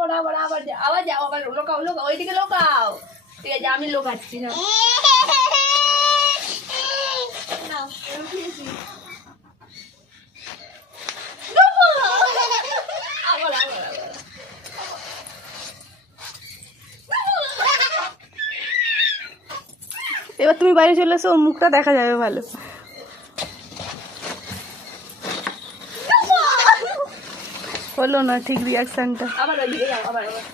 আবার যাও, আবার লোকাও, ওইদিকে লোকাও। ঠিক আছে, আমি লোকাচ্ছি না। এবার তুমি বাইরে চলে এসো, ওর মুখটা দেখা যাবে ভালো। হলো না ঠিক রিয়াকশনটা। আবার ওইদিকে যাও, আবার আবার